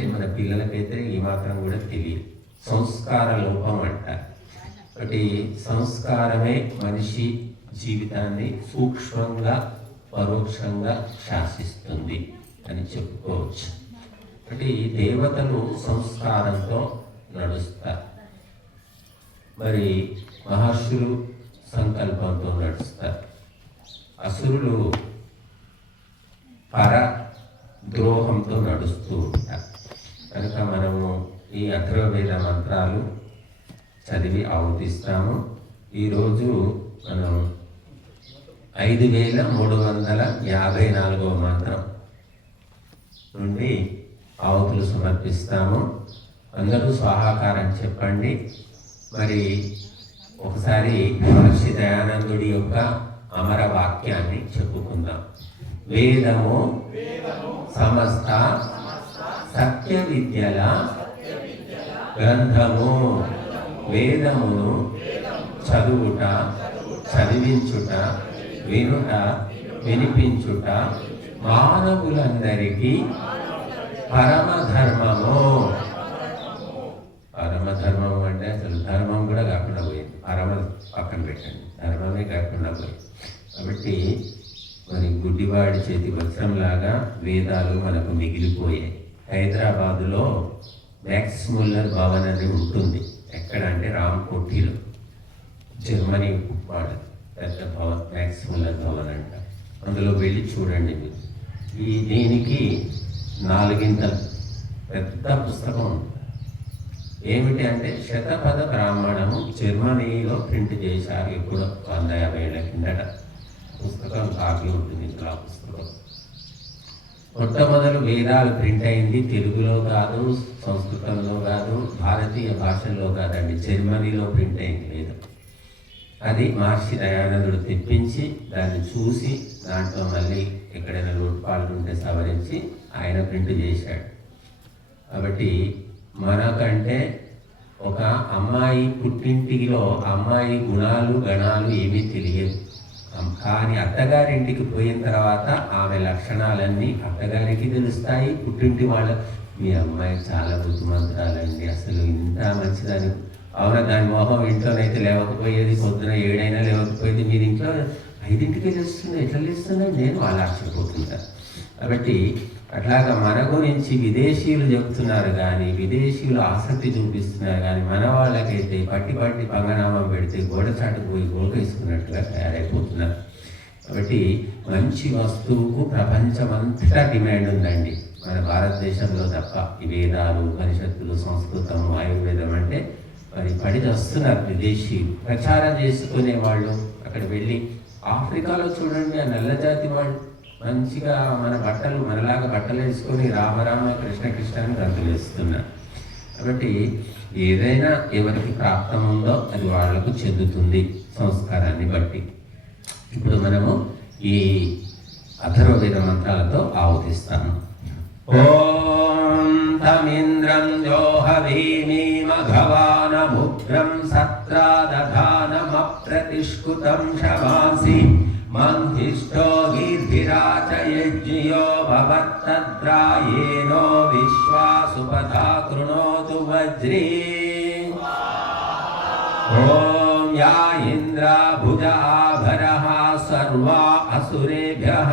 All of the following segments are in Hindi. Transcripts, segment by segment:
అంటే మన పిల్లలకైతే ఈ మాత్రం కూడా తెలియదు. సంస్కార లోపం అంటారు. ఒకటి సంస్కారమే మనిషి జీవితాన్ని సూక్ష్మంగా పరోక్షంగా శాసిస్తుంది అని చెప్పుకోవచ్చు. ఒకటి దేవతలు సంస్కారంతో నడుస్తారు, మరి మహర్షులు సంకల్పంతో నడుస్తారు, అసురులు పర ద్రోహంతో నడుస్తూ ఉంటారు. కనుక మనము ఈ అథర్వవేద మంత్రాలు చదివి ఆవుతిస్తాము. ఈరోజు మనం 5354వ మంత్రం నుండి ఆవుతులు సమర్పిస్తాము. అందరూ స్వాహాకారం చెప్పండి. మరి ఒకసారి మహర్షి దయానందుడి యొక్క అమర వాక్యాన్ని చెప్పుకుందాం. వేదము సమస్త సత్య విద్యల గ్రంథము. వేదమును చదువుట, చదివించుట, వినుట, వినిపించుట మానవులందరికీ పరమధర్మము. పరమధర్మం అంటే అసలు ధర్మం కూడా కాకుండా పోయింది, పరమ పక్కన పెట్టండి, ధర్మమే కాకుండా పోయింది. కాబట్టి మరి గుడ్డివాడి చేతి వస్త్రంలాగా వేదాలు మనకు మిగిలిపోయాయి. హైదరాబాదులో మ్యాక్స్ ముల్లర్ భవన్ అని ఉంటుంది. ఎక్కడ అంటే రామ్కోటిలో, జర్మనీ వాడు పెద్ద భవన్ మ్యాక్స్ ముల్లర్ భవన్ అంట. అందులో వెళ్ళి చూడండి మీరు. దీనికి 4 పెద్ద పుస్తకం ఉంది. ఏమిటి అంటే శతపథ బ్రాహ్మణము జర్మనీలో ప్రింట్ చేశారు. ఎప్పుడో 150 ఏళ్ల కిందట పుస్తకం కాపీ ఉంటుంది. ఆ పుస్తకం మొట్టమొదలు వేదాలు ప్రింట్ అయింది తెలుగులో కాదు, సంస్కృతంలో కాదు, భారతీయ భాషల్లో కాదండి, జర్మనీలో ప్రింట్ అయింది వేదం. అది మహర్షి దయానందుడు తెప్పించి దాన్ని చూసి దాంట్లో మళ్ళీ ఎక్కడైనా లోటుపాట్లు ఉంటే సవరించి ఆయన ప్రింట్ చేశాడు. కాబట్టి మనకంటే ఒక అమ్మాయి పుట్టింటిలో అమ్మాయి గుణాలు గణాలు ఏమీ తెలియదు. కానీ అత్తగారింటికి పోయిన తర్వాత ఆమె లక్షణాలన్నీ అత్తగారికి తెలుస్తాయి. పుట్టింటి వాళ్ళ మీ అమ్మాయి చాలా బుద్ధిమంతురాలండి, అసలు ఇంత మంచిదని. అవునా, దాని మొహం ఇంట్లోనైతే లేవకపోయేది, పొద్దున 7 అయినా లేవకపోయేది, మీరు ఇంట్లో 5ంటికే లేస్తుంది, ఎట్లా లేస్తుందని నేను వాళ్ళు ఆశ్చర్యపోతుంటాను. కాబట్టి అట్లాగా మన గురించి విదేశీయులు చెప్తున్నారు కానీ, విదేశీయులు ఆసక్తి చూపిస్తున్నారు కానీ, మన వాళ్ళకైతే పట్టి పంగనామం పెడితే గోడ చాటు పోయి గోకేసుకున్నట్టుగా తయారైపోతున్నారు. కాబట్టి మంచి వస్తువుకు ప్రపంచమంతటా డిమాండ్ ఉందండి, మన భారతదేశంలో తప్ప. ఈ వేదాలు, ఉపనిషత్తులు, సంస్కృతం, ఆయుర్వేదం అంటే మరి పడి వస్తున్నారు విదేశీయులు. ప్రచారం చేసుకునే వాళ్ళు అక్కడ వెళ్ళి, ఆఫ్రికాలో చూడండి ఆ నల్లజాతి వాళ్ళు మంచిగా మన బట్టలు మనలాగా బట్టలు వేసుకొని రామరామ కృష్ణ కృష్ణ అని గంతులు వేస్తున్నారు. కాబట్టి ఏదైనా ఎవరికి ప్రాప్తం ఉందో అది వాళ్లకు చెందుతుంది సంస్కారాన్ని బట్టి. ఇప్పుడు మనము ఈ అథర్వవేద మంత్రాలతో ఆవుతిస్తాము. ఓం తమింద్రం జోహవీమి మఘవానముగ్రం సత్రాదధానమప్రతిష్కుతం శవాసి మంధిష్టో గీర్భిరాచయజ్ఞో భవత్తద్రాయేనో విశ్వాసుపథా కృణోతు వజ్రీ. ఓం యా ఇంద్రాభుజాభరః సర్వా అసురేభ్యః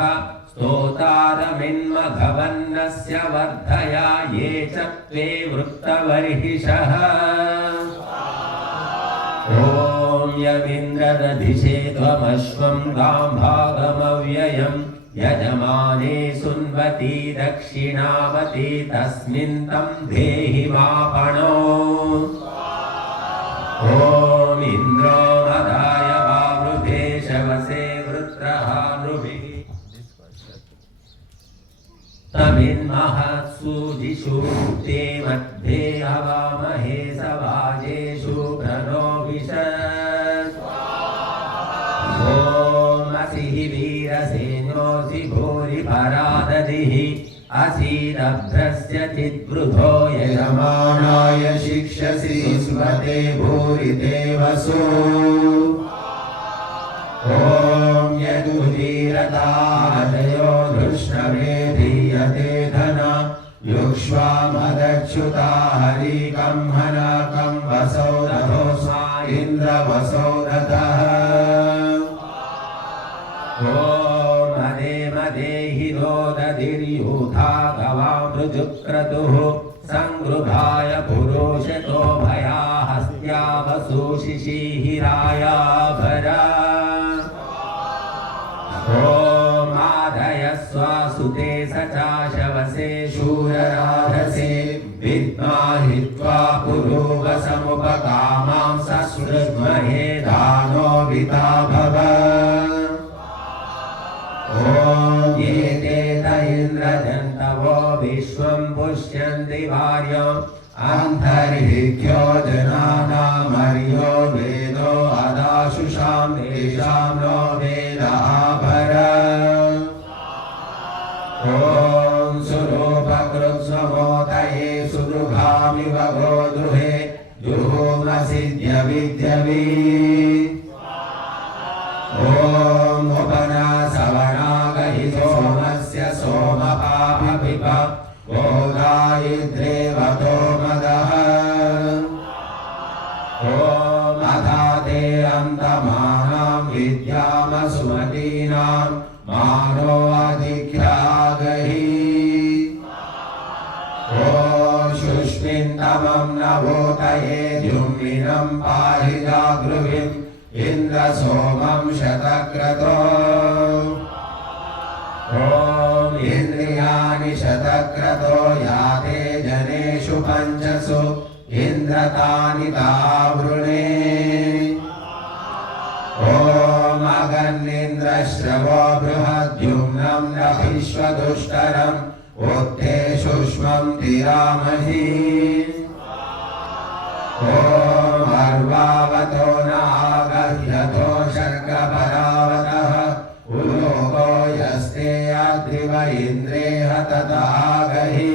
స్తోతారమిన్మఘవన్నస్య వర్ధయా ఏ చ త్వే వృత్తవర్హిషః. ఓం యమింద్రదధిషేత్వమశ్వం గాంభాగమవ్యయం యజమానే సున్వతి దక్షిణావతి తస్మిన్ తం దేహి మాపణో. ఓం ఇంద్రో మదాయ వావృధే శవసే వృత్రః నృభిః తమిన్మహత్సు జిషు తే మధ్యే హవామహే సవాజేషు ప్రణో విశత్. ఓం అసిః వీరసేనోసి భూరి పరాదదిః అసీదభ్రస్య చిద్వృధో యజమానాయ శిక్షసి స్వతే భూరి దేవసో. ఓం యదుధీరతాదయో ధృష్ణవే ధీయతే ధన యుక్ష विश्वामदच्युता हरिकं हनकं वसौ रथोस्मा इन्द्रवसौ रथः ॐ मदे मदेहि रोदधिर्यूथा गवामृजुक्रतुः संगृभाय पुरोषतो भया हस्त्या वसुशिशिहिराय भरा ॐ आधयस्वासुते सचाशवसे शूरराधसे विद्माहित्वा पुरोगसमुपकामां सस्महे दानो विता भव ॐ ये ते त इन्द्रजन्तवो विश्वं पुष्यन्ति वार्यम् अन्तर्हिख्यो जनानामर्यो वेदो अदाशुषां तेषां नो वेद आभर ॐ सुरूपकृत्स्वमोदये सुदुघामिव गोदृहे जुहोमसिद्ध्यविद्यवी ॐ उपनासवनागहि सोमस्य सोमपापपिब गोदायिद्रेवतो मदः ॐ अधाते अन्तमानां विद्यामसुमतीनां मानो अधिक्यागहि ॐ शुष्मिन्तमं नवोतये द्युम्निनं पाहि जागृहिम् इन्द्र सोमं शतक्रतो ॐ इन्द्रियाणि शतक्रतो याते जनेषु पञ्चसु इन्द्रतानि तावृणे ॐ अगन्निन्द्रश्रवो बृहद्युम्नं न विश्वदुष्टरम् उत्थे शुष्मं तिरामहि ॐ अर्वावतो न आगह्यतो शर्कपरावतः उलोको यस्ते अद्रिव इन्द्रे हततागहि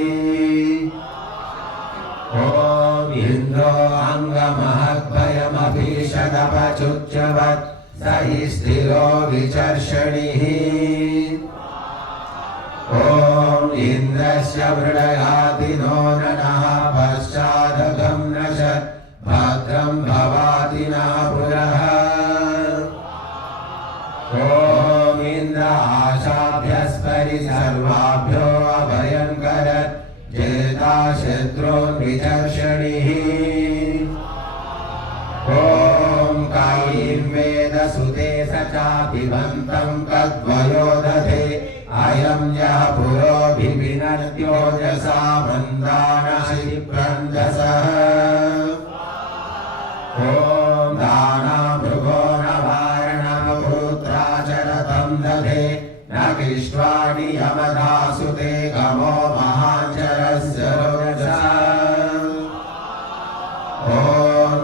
ॐ इन्द्रो अङ्गमहद्भयमभीषदपचुच्यवत् स हि स्थिरो विचर्षणिः ॐ इन्द्रस्य मृडयाति नो ननः पश्चादघं नशत् भद्रं भवाति न पुरः ॐ इन्द्र आशाभ्यस्परि सर्वाभ्यो अभयं करत् जेता शत्रून् विचर्षणिः ॐ कायीं वेदसुते स चापिबन्तं कद्वयो दधे अयं यः पुरोभिविनद्योजसा मन्दानशिप्रञ्जसः ॐ दानामृगो न वारणपुत्राचरतं दधे न किष्ट्वाणि यमदासुते गमो महाचरस्य रोजसा ॐ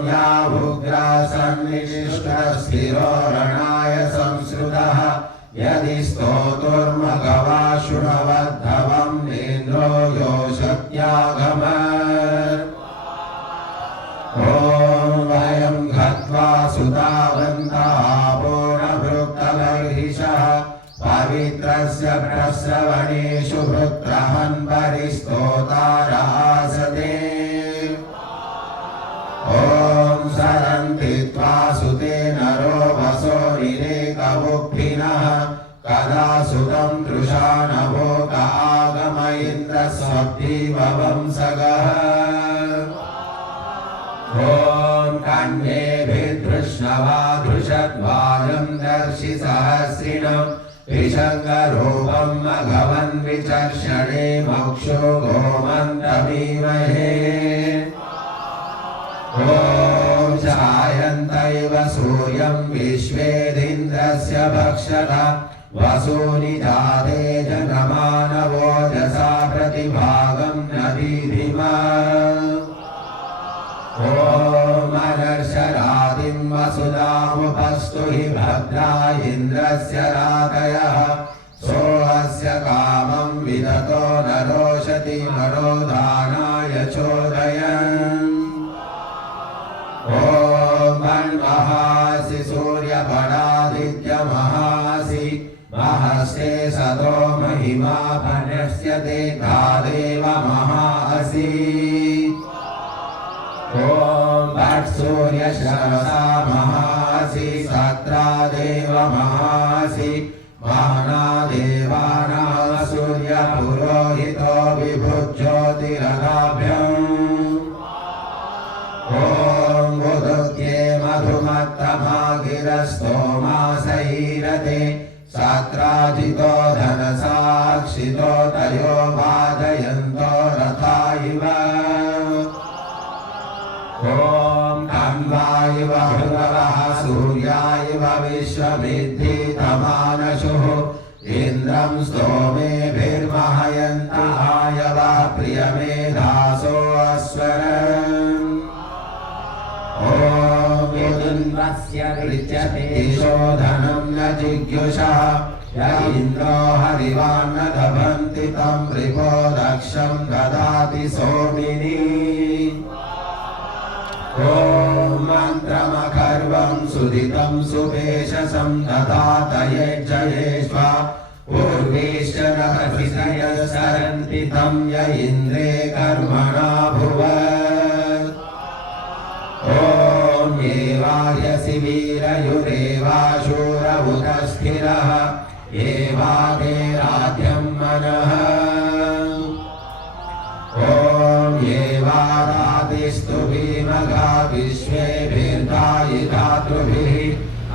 या उग्रासन्निशिष्टस्थिरो रणाय संश्रुतः यदि स्तोतुर्मघवा शृण्वद्धवं नेन्द्रो यो शक्त्यागम ॐ वयं घत्वा सुतावन्तः पूर्णभृक्तबर्हिषः पवित्रस्य प्रस्रवणेषु वृत्रहन् परिस्तोतार आसते ॐ सरन्ति त्वा सुते नरो वसो निरेकवुक्भिनः कदा सुतं तृषा नभोक आगम इन्द्रस्वब्धिवं सगः ॐ कण्ठेभिर्धृष्णवा धृषद्वारं दर्शि सहस्रिणं विषङ्गरूपं मघवन् विचर्षणे मक्षो गोमन्तमीमहे ॐ जायन्तैव सूर्यं विश्वेदिन्द्रस्य भक्षता वसूनि जाते जनमानवोजसा प्रतिभागं नदीधिमा ॐ अनर्षरादिं वसुधामुपस्तु हि भद्रा इन्द्रस्य रातयः सोऽस्य कामं विदतो न रोषति मनोदानाय चोदयन् ॐ मन्महासि सूर्यपणादित्यमहासि महस्ते सतो महिमा पन्यस्यते तादेव महा महासि ॐ भट् सूर्यशरसा महासि सत्रादेव महासि महानादेवानां सूर्यपुरोहितो विभुज्योतिरगाभ्यम् ॐ उदुत्ये मधुमत्तमा गिरस्तोमासैरते सात्राजितो धनसाक्षितो तयो वादयन्तो रथा इव ॐ कण्वायिव भृगवः सूर्यायिव विश्वमिद्धितमानशुः इन्द्रं स्तोमेभिर्महयन्ताय वा प्रियमेधासो अस्वरम् ॐ विदुन्वस्य ऋच्यते शोधनं न जिज्ञुषः य इन्द्रो हरिवान्न दभन्ति तं रिपो दक्षं ददाति सोमिनि ॐ मन्त्रमखर्वं सुदितं सुपेशसं ददातयेज्जयेष्वा पूर्वेश्च रहसितयः सरन्ति तं य इन्द्रे कर्मणा भुव ॐ येवार्यसि वीरयुरेवाशूर उत स्थिरः एवादेराध्यं मनः ॐ येवादादिस्तु भीमगा विश्वेभिर्धायिधातृभिः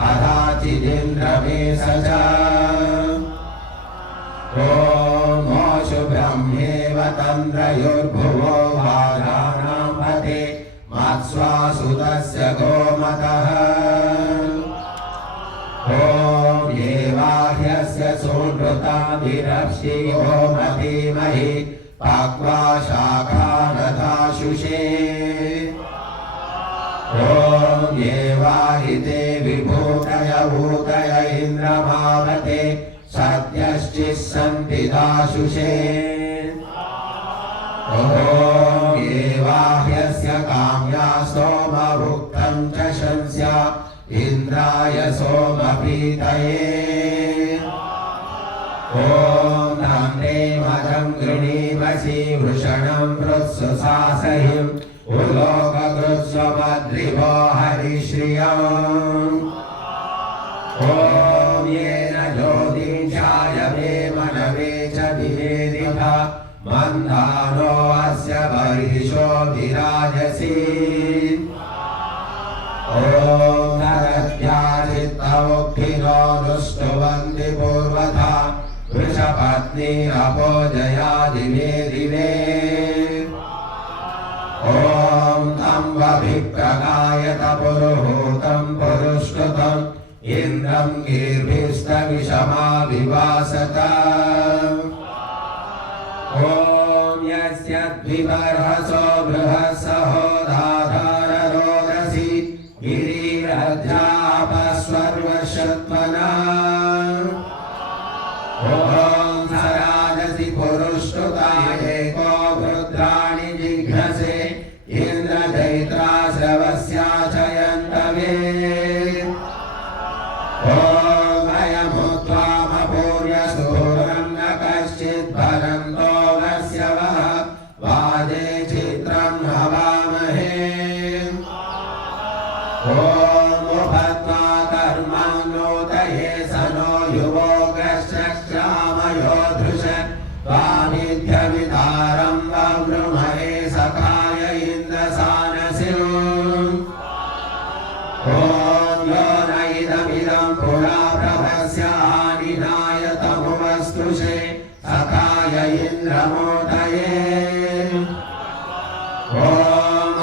अदाचिदिन्द्रमेष ॐ मोषु ब्रह्मेव तन्द्रयोर्भुवो वाघानां पते मत्स्वासुतस्य गोमतः ॐ येवाह्यस्य सूनृताभिरप्सि गोमतीमहि पक्वा शाखा दधाशुषे ॐ येवाहिते विभूतय भूतय इन्द्रमावते सत्यश्चिस्सन्ति दाशुषे ॐ येवाह्यस्य काम्या सोमभुक्तं च शंस्य इन्द्राय सोमपीतये ॐ नन्दे मदं गृणीमसि वृषणं वृत्सुसासहिम् उलोककृत्स्वमद्रिवो हरिश्रियम् ॐ येन ज्योतिषाय मे मनवे च विवेदिता मन्दानो अस्य बर्हिषो विराजसि ॐ नरत्याचित्तमुखिनो नुष्टुवन्ति पूर्वथा वृषपत्नीरपोजया दिवे दिवे ॐ तं वभिप्रगायत पुरुहूतं पुरुष्टुतम् इन्द्रं गीर्भिस्तविषमाविवासत ॐ यस्य द्विबर्हसो बृहत्सहो दाधाररोदसी गिरिरध्यापस्वर्वशत्वना ॐ सराजसि पुरुष्टुताय को रुद्राणि जिघ्रसे इन्द्रचैत्राश्रवस्याचयन्तवे ॐ अयमुत्वामपूर्यसूरं न कश्चित् भरन्तो वस्य वः वाजे चित्रं हवामहे ॐ उपत्वा कर्मणोदये सनो युवोगश्चक्रामयो धृष वामिध्यवितारं ववृमहे सखाय इन्द्रसानसिम् ॐ यो न इदमिदं पुरा प्रभस्यानिनाय तमुवस्तुषे सखाय इन्द्रमोदये ॐ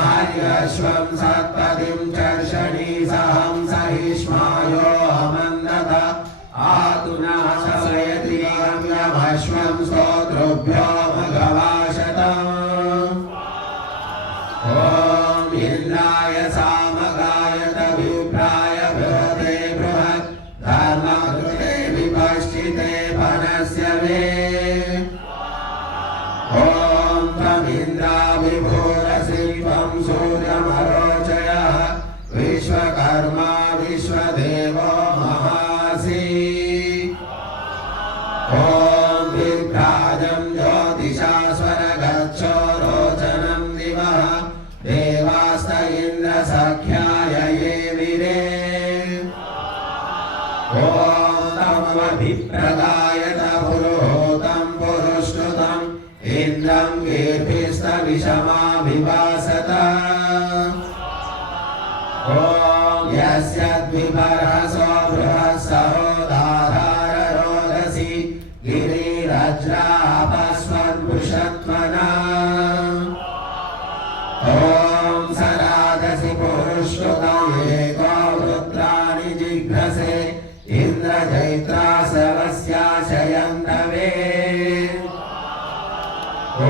हर्यश्वं सत्पदिं चर्षणि सहं सहिष्मायो अमन्दत आतुना सयति यमश्वं स्तोतृभ्यो भगवाशतम् ॐ इन्द्राय सामगायत विप्राय बृहते बृहत् धर्मकृते विपश्चिते वनस्य वे ॐ त्वमिन्द्रा विभूरशिल्पं सूर्यमरोचयः विश्वकर्मा विश्वदेवो महासि ॐ विभ्राजं ज्योतिषा स्वर्गच्छो रोचते प्रदायत पुरोहूतं पुरुष्टुतं इन्द्रं कीर्तिस्तविषमाभिवासत ॐ यस्य द्विबर्हसो बृहत्सहोदाधार रोदसी गिरिरज्रापस्वद्भुषत्मना ॐ सरादसि पुरुष्टुतये वृत्राणि जिघ्रसे इन्द्रजैत्रासवस्याशयन्तवे ॐ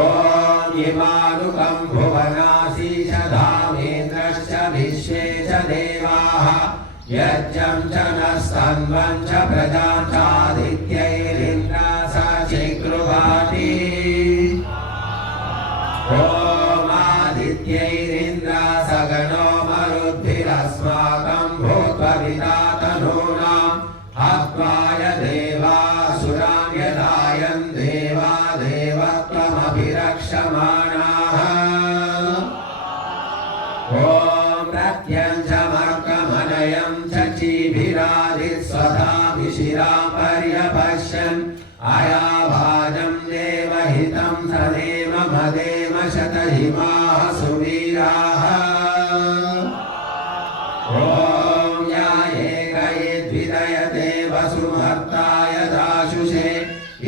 इमानुकं भुवनाशीषधामेन्द्रश्च विश्वे च देवाः यज्ञं च नस्तन्वं च प्रजां चादित्यैरिन्द्रासचिगृहाति ॐ आदित्यैरिन्द्रासगणो मरुद्भिरस्माकं भूत्वा विधातनूनां हत्वाय देवासुरान् यदायन् देवा देवत्वमभिरक्षमाणाः ॐ प्रत्यञ्चमर्कमनयं चचीभिरादिस्वधाभिशिरां पर्यपश्यन् अयाभाजं देवहितं सदेव मदेव शतहिमाः सुवीराः ॐ या एकयद्विदयते वसुमर्ताय दाशुषे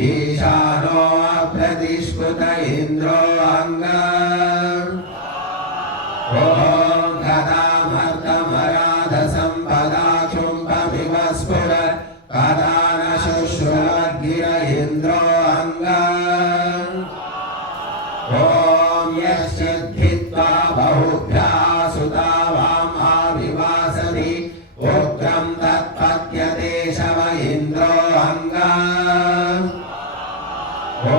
ईशानो अप्रतिष्कृत इन्द्रो अङ्गम् ॐ कदामर्तमराधसम्पदा चुम्बविवस्फुर कदा न शुश्रुवद्गिर इन्द्रो अङ्गम् ॐ यश्चिद्धित्वा बहुभ्यः सुतावाम् आविवासति उग्रं तत्पत्यते शव इन्द्रो अङ्गम् ॐ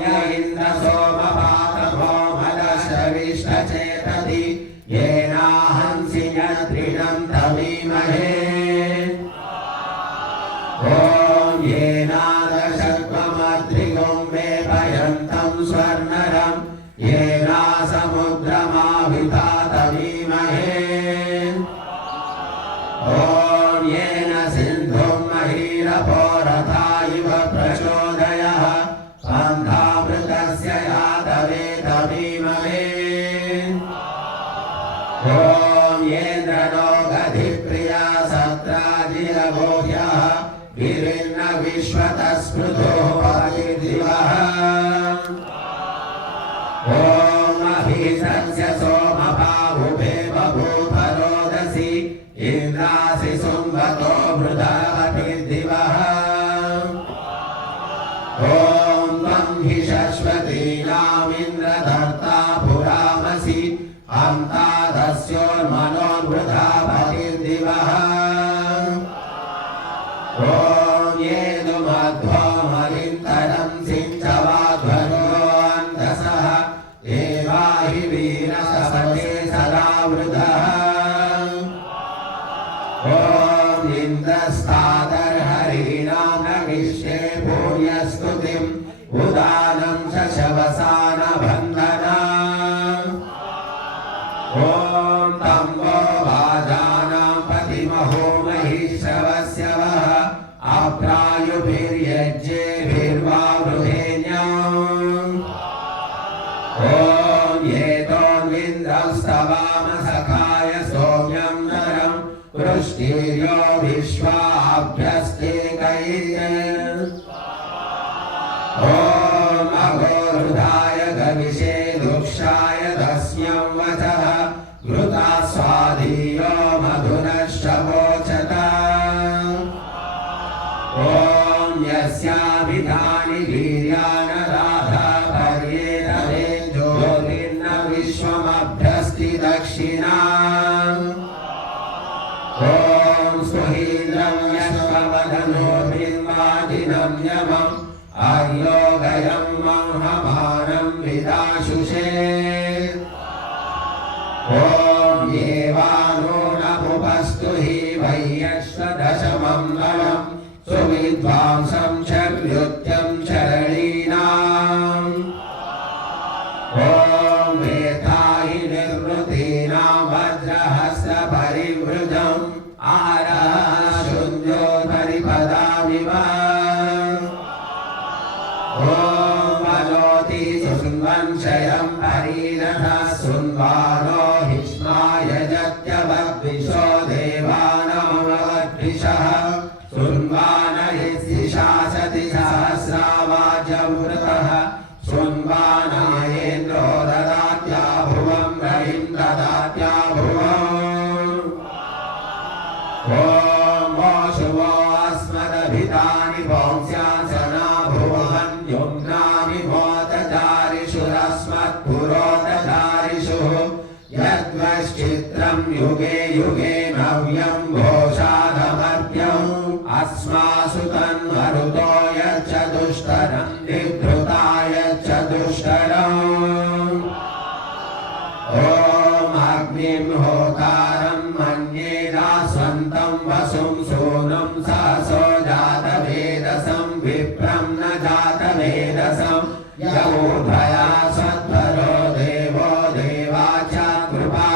य इन्द्र सोमपातमो मदशविष्टचेतति येनाहंसि यदृढं तवीमहे ॐ येनादशत्वमद्रिगुं वेपयन्तं स्वर्णरं येनासमुद्रमाविधातवीमहे ॐ येन सिन्धुं महीरपोरथा इव प्रचोदयः पन्थामृतस्य यादवेतवीमहे ॐ येन्द्रनो गधिप्रिया सत्राजिरगोह्यः गिरिर्न विश्वतः स्मृतो वायुर्दिवः ॐ अभिसस्य सोमपावुभे बभूफरोदसी इन्द्रासि सुम्बतो मृधवतिर्दिवः ॐ त्वं हि शश्वतीनामिन्द्रधर्ता पुरामसि अन्तादस्योर्मनोर्वृधावतिर्दिवः ॐ येदुमध्वमलिन्तरं सिञ्चवाध्वरोऽन्तसः देवा हि वीरसपते सदा वृधः ॐ इन्द्रस्तादर्हरीणां नगिष्ये भूयस्तुतिम् उदानं शशवसानबन्धना ॐ तम्बो वाजानां पतिमहो महिषवस्य वः अप्रायुभिर्यज्ञेभिर्वा वृहेण्यम् ॐ येतोन्विन्द्रस्तवाम सखाय सौम्यं नरं वृष्टिर्यो विश्वाभ्यस्ते कैर्यन् ॐ अघोरुधाय गविषे दुक्षाय दस्म्यं वचः घृता स्वाधीयो मधुनश्चवोचत ॐ यस्याभिधानि वीर्यानराधा पर्येतरे ज्योतिर्न विश्वमभ्यस्ति दक्षिणाम् ॐ सुहीन्द्रं यश्ववदनोर्बिम्बादिनं यमम् आर्योगयं मंहमानं विदाशुषे ॐ येवानो नमुपस्तु हि वैयश्वदशमं नवं सुविद्वांसं चर्युत्यं चरणीनाम् ॐ वेताहि निर्वृतीनां वज्रहस्तपरिवृजम् आरः शून्योपरिपदामिव परीरथ सुन्वानो हिष्माय जत्यवद्विषो देवानमवद्विषः सुन्वान हिस्सिशासति सहस्रावाजमृतः सुन्वानायेन्द्रो ददात्या भुवं रविं ददात्या भुवम् ॐ शुभो अस्मदभितानि वंस्यासना भुवन् युम्नानि भोतचारिषुरस्मत्पुरोतचारिषु यद्वश्चित्रं युगे युगे नव्यं घोषादमर्त्यम् अस्मासु तन्मरुतो यच्चतुष्टरं निभृताय चतुष्टरम् ॐ अग्निं होतारं मन्येदास्वन्तं वसुं सूनुं सहसो जातवेदसं विप्रं न जातवेदसं यऊर्ध्वया सत्वरो देवो देवाचा कृपा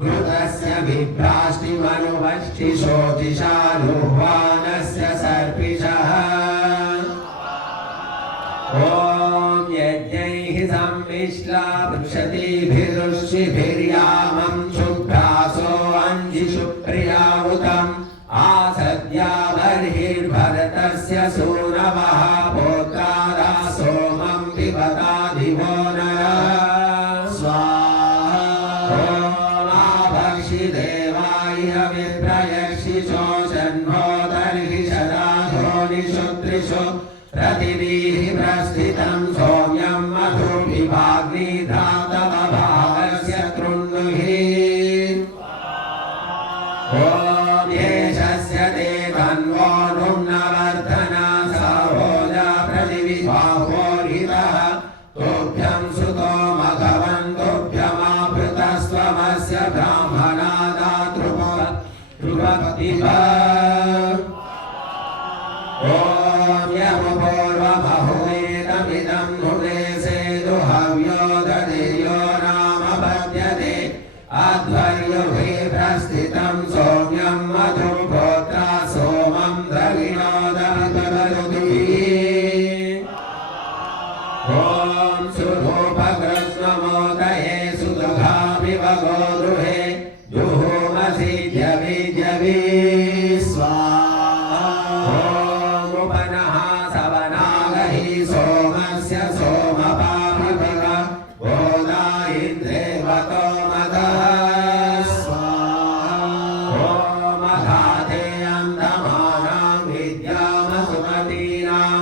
घृतस्य बिभ्राष्टिमनुवष्टिशोचिषानुह्वानस्य सर्पिषः ॐ यज्ञैः सम्मिश्ला वृक्षतिभिरुषिभिर्यामं शुभ्रासो अंजिषु प्रियावुतम् आसद्या बर्हिर्भरतस्य सूनवः पोत्रादा सोमं पिबता दिवो नरः स्वाहा ॐ आभक्षिदेवाय विप्रयक्षिषो षण्मो दर्हि शदाधोनिषु त्रिषु प्रतिभिः प्रस्थितं सौम्यं मधुभिवाग्निधातमभागस्य कृण्णुहि ॐ येषस्य ते धन्वो नुम्नवर्धना सहोजा प्रतिविभावोरितः तुभ्यं सुतो मघवन् तुभ्यमाभृतस्त्वमस्य ब्राह्मणादातृभक्तिः ॐ यमुपूर्वमहुवेदमिदं नुने सेदुहव्यो दधिर्यो नाम पद्यते अध्वर्युभिः प्रस्थितं सौम्यं मधुं प्रोत्रा सोमं द्रविणोदभिः ॐ सुरूपकृष्णमोदये सुदुघामिव गोगृहे जुहोमसि जवि स्वाहा सोमस्य सोमपाभिभग गोदा इन्द्रेवतो मदः स्वाहा ॐ मधाते अन्दमानां विद्यामसुमतीनां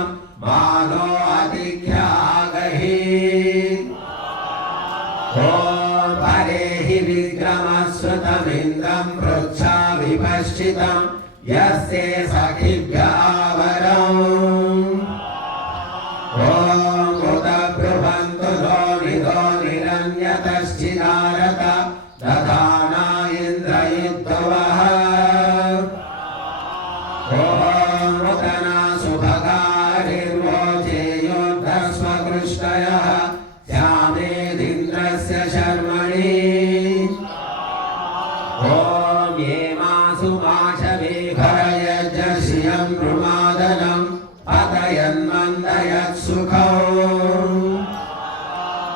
मानो अतिख्यागहि ॐ परेहि विक्रमश्रुतमिन्द्रं पृच्छा विपश्चितं यस्य सखिभ्य आवरम् ॐ मृतब्रुवन्तु धोनिधो निरन्यतश्चिदारत दधाना इन्द्रयुद्धवः ॐ मृतना सुभगारिर्वोचेयोद्धस्वकृष्टयः श्यामेदिन्द्रस्य शर्मणि ॐ ये मासु माशवेघरयज्ञश्रियं मृमादनम् अतयन्मन्दयत्सुखौ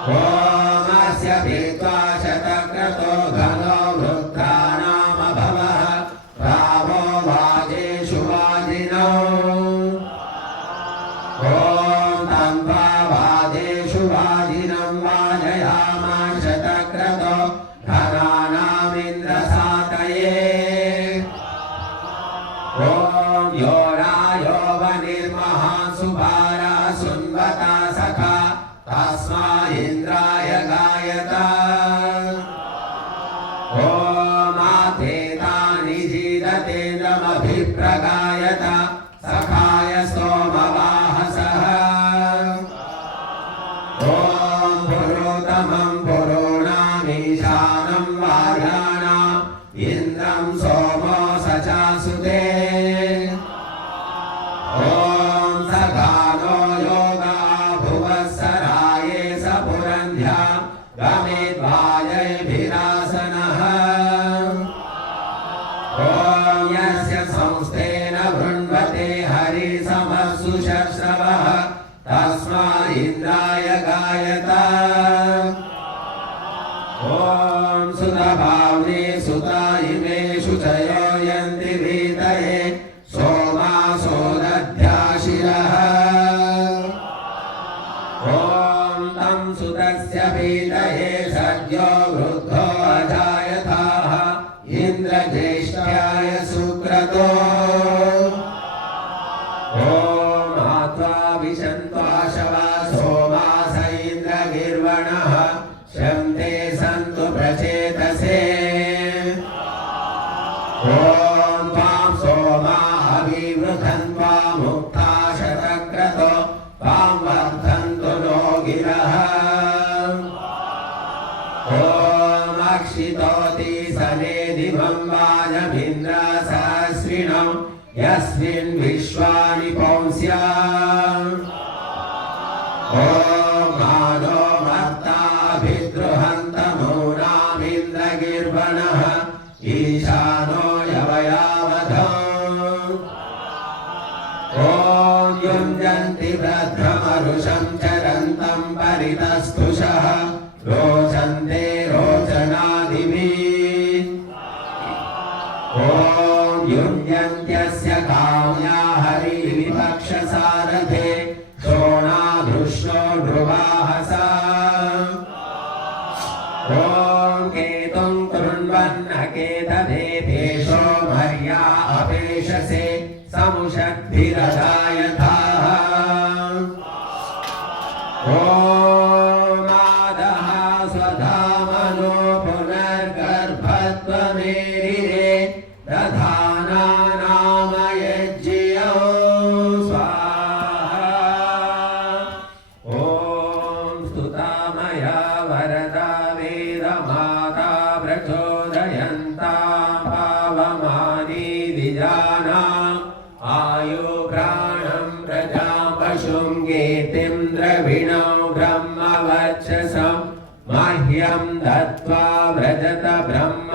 ॐ भित्वा शतक्रतो घनो वृद्धानामभवः रामो वाजेषु वाजिनौ ॐ तन्वा वाजेषु वाजिनं वाजयामां शतक्रतो धनानामिन्द्रसातये ॐ यो रायो वनिर्महासुभारा सुन्वता सखा तस्मा इन्द्राय गायत ॐ आधेतानि जीदतेन्द्रमभिप्रगायत सखाय सोमवाहसः ॐ पुरोतमं पुरोणामीशानं वार्याणाम् इन्द्रं सोमो सचासुते ॐ सखानो योगा भुवस्सराये सपुरन्ध्या गमेद्वाजैभिरासनः ॐ यस्य संस्थेन वृण्वते हरिसमसुशश्रवः तस्मा इन्द्राय गायत ॐ सुतभावने सुता इमे शुचयो यन्ति वीतये सोमासो दध्याशिरः ॐ तं सुतस्य पीतये सद्यो वृद्धो अजायथाः इन्द्रज्येष्ठाय सुक्रतो ॐ आत्वा विशन्त्वाशवा सोमास इन्द्रगिर्वणः शन्ते सन्तु प्रचेतसे ॐ त्वां सोमा अभिवृधन्त्वा मुक्ता शतक्रतो त्वां वर्धन्तु नो गिरः ॐ अक्षितोति सनेदिवं वाजमिन्द्र सहस्रिणं यस्मिन् विश्वानि पुंस्याम् ॐ मानो मत्ताभिद्रुहन्तमूनामिन्द्रगिर्वणः ईशानो यवयावधम् ॐ युञ्जन्ति भद्रमरुषं चरन्तं परितस्तुषः रोचन्ते रोचनादिभिः ॐ युञ्जन्त्यस्य काम्या हरिविपक्षसारथे शोणाधृष्णो ध्रुवाहसा ॐ केतुं कृण्वन्नकेतदेतेषो मर्या अपेशसे समुषद्भिरधायथाः ॐ मादः स्वधामनो पुनर्गर्भत्वमेरिरे दधाना नाम यज्ञियो स्वाहा ॐ स्तुतामया वरदा वेदमाता प्रचोदयन्ता पावमानी द्विजानाम् आयुप्राणं प्रजां पशुं गीतिं द्रविणौ ब्रह्मवर्चसं मह्यं दत्त्वा व्रजत ब्रह्म